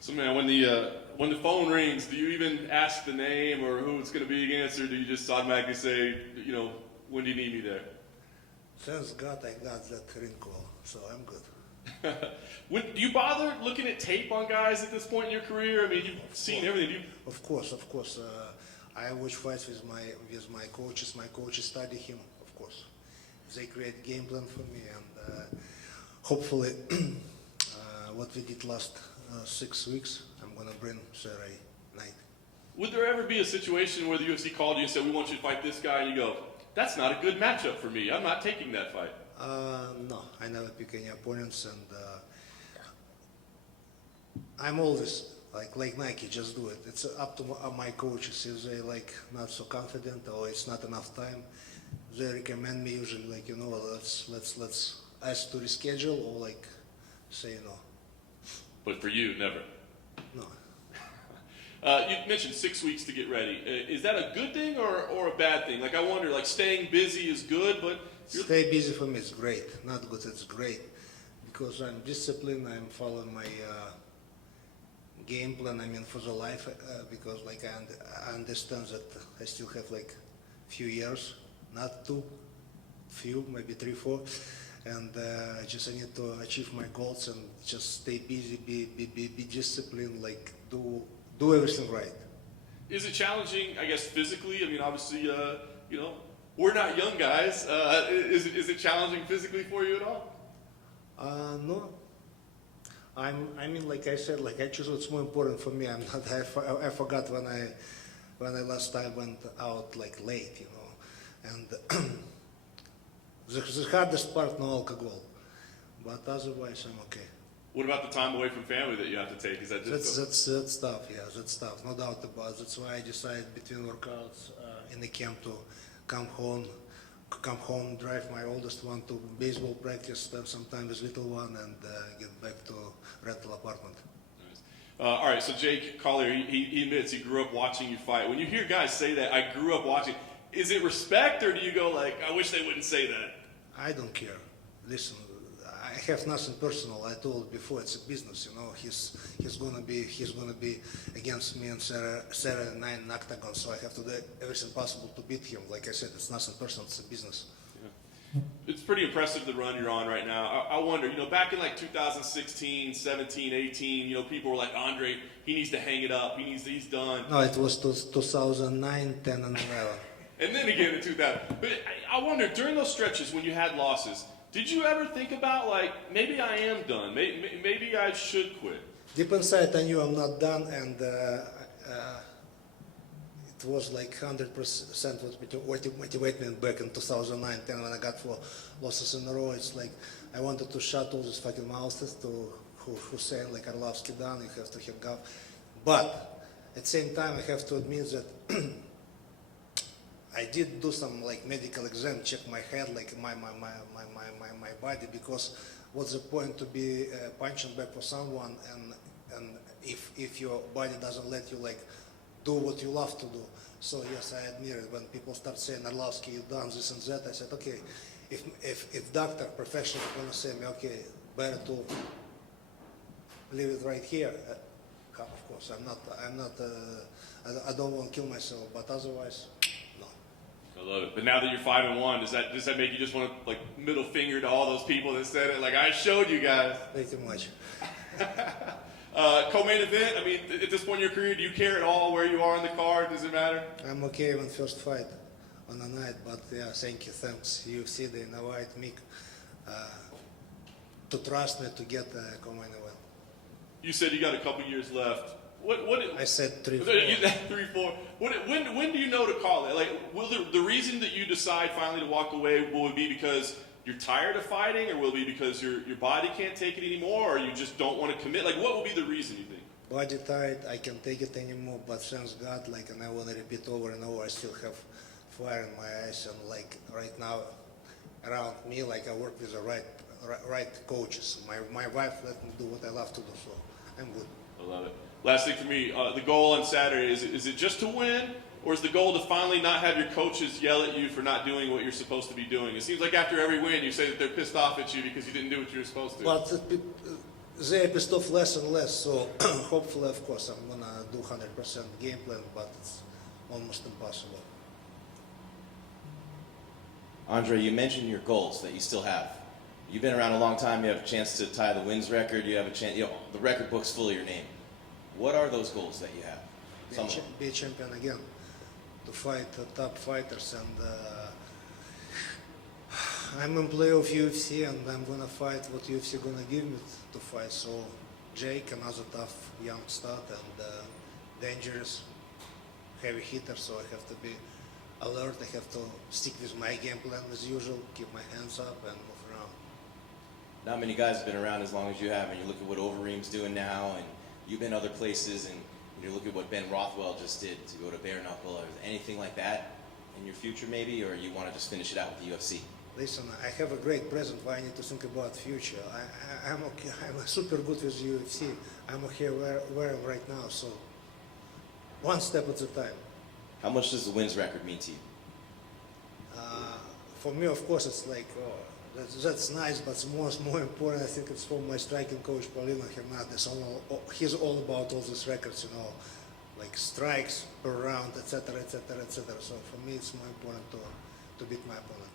So man, when the phone rings, do you even ask the name or who it's going to be against, or do you just automatically say, when do you need me there? Thanks God I got that ring call, so I'm good. Do you bother looking at tape on guys at this point in your career? I mean, you've seen everything. Of course. I watch fights with my coaches. My coaches study him, of course. They create game plan for me, and hopefully, what we did last 6 weeks, I'm gonna bring Saturday night. Would there ever be a situation where the UFC called you and said, "We want you to fight this guy," and you go, "That's not a good matchup for me. I'm not taking that fight"? No, I never pick any opponents, and I'm always like Nike, just do it. It's up to my coaches. If they not so confident or it's not enough time, they recommend me usually let's ask to reschedule or say no. But for you, never. No. You mentioned 6 weeks to get ready. Is that a good thing or a bad thing? I wonder, staying busy is good, but stay busy for me is great. Not good, it's great. Because I'm disciplined, I'm following my game plan, for the life, because I understand that I still have few years, not too, few, maybe 3, 4, and I need to achieve my goals and just stay busy, be disciplined, do everything right. Is it challenging, I guess, physically? I mean, obviously, we're not young guys. Is it challenging physically for you at all? No. Like I said, I choose what's more important for me. I forgot when I last time went out late, and the hardest part, no alcohol, but otherwise I'm okay. What about the time away from family that you have to take? Is that just that's tough? Yeah, that's tough. No doubt about it. That's why I decided between workouts in the camp to come home, drive my oldest one to baseball practice, spend some time with little one, and get back to rental apartment. Nice. All right, so Jake Collier, he admits he grew up watching you fight. When you hear guys say that, I grew up watching, is it respect, or do you go I wish they wouldn't say that? I don't care. Listen, I have nothing personal. I told before, it's a business. He's gonna be against me on Saturday night in Octagon, so I have to do everything possible to beat him. Like I said, it's nothing personal. It's a business. Yeah. It's pretty impressive the run you're on right now. I wonder, back in 2016, 17, 18, people were like, Andrei, he needs to hang it up. He's done. No, it was 2009, 10, and 11. And then again in 2000. But I wonder, during those stretches when you had losses, did you ever think about maybe I am done? Maybe I should quit? Deep inside, I knew I'm not done, and it was 100% what motivated me back in 2009, 10 when I got 4 losses in a row. It's I wanted to shut all these fucking mouths who saying Arlovski done, you have to hang up. But at the same time, I have to admit that I did do some medical exam, check my head, my body, because what's the point to be punching back for someone and if your body doesn't let you do what you love to do. So yes, I admit it. When people start saying Arlovski, you done this and that, I said, okay, if doctor, professional is gonna say me, okay, better to leave it right here. Of course, I don't want to kill myself, but otherwise. I love it. But now that you're 5-1, does that make you just want to middle finger to all those people that said it? I showed you guys. Pretty much. Co-main event. I mean, at this point in your career, do you care at all where you are on the card? Does it matter? I'm okay with first fight on the night, but yeah, thanks. UFC, they invite me to trust me to get a co-main event. You said you got a couple years left. I said 3, 4. 3, 4. When do you know to call it? Will the reason that you decide finally to walk away, will it be because you're tired of fighting, or will it be because your body can't take it anymore, or you just don't want to commit? What will be the reason, you think? Body tired, I can't take it anymore, but thanks God, and I want to repeat over and over, I still have fire in my eyes, and right now, around me, I work with the right coaches. My wife let me do what I love to do, so I'm good. I love it. Last thing for me, the goal on Saturday, is it just to win, or is the goal to finally not have your coaches yell at you for not doing what you're supposed to be doing? It seems like after every win, you say that they're pissed off at you because you didn't do what you were supposed to. But they are pissed off less and less. So hopefully, of course, I'm gonna do 100% game plan, but it's almost impossible. Andrei, you mentioned your goals that you still have. You've been around a long time. You have a chance to tie the wins record. You have a chance. The record book's full of your name. What are those goals that you have? Some of them. Be a champion again, to fight top fighters, and I'm employee of UFC, and I'm gonna fight what UFC gonna give me to fight. So Jake, another tough young stud and dangerous heavy hitter. So I have to be alert. I have to stick with my game plan as usual. Keep my hands up and move around. Not many guys have been around as long as you have, and you look at what Overeem's doing now, and you've been other places, and you look at what Ben Rothwell just did to go to bare knuckle. Or anything like that in your future, maybe, or you want to just finish it out with the UFC? Listen, I have a great present. Why I need to think about future? I'm okay. I'm super good with UFC. I'm okay where I'm right now. So one step at a time. How much does the wins record mean to you? For me, of course, it's like that's nice, but more important, I think it's for my striking coach Paulino Hernandez. He's all about all these records, you know, like strikes per round, etc., etc., etc. So for me, it's more important to beat my opponent.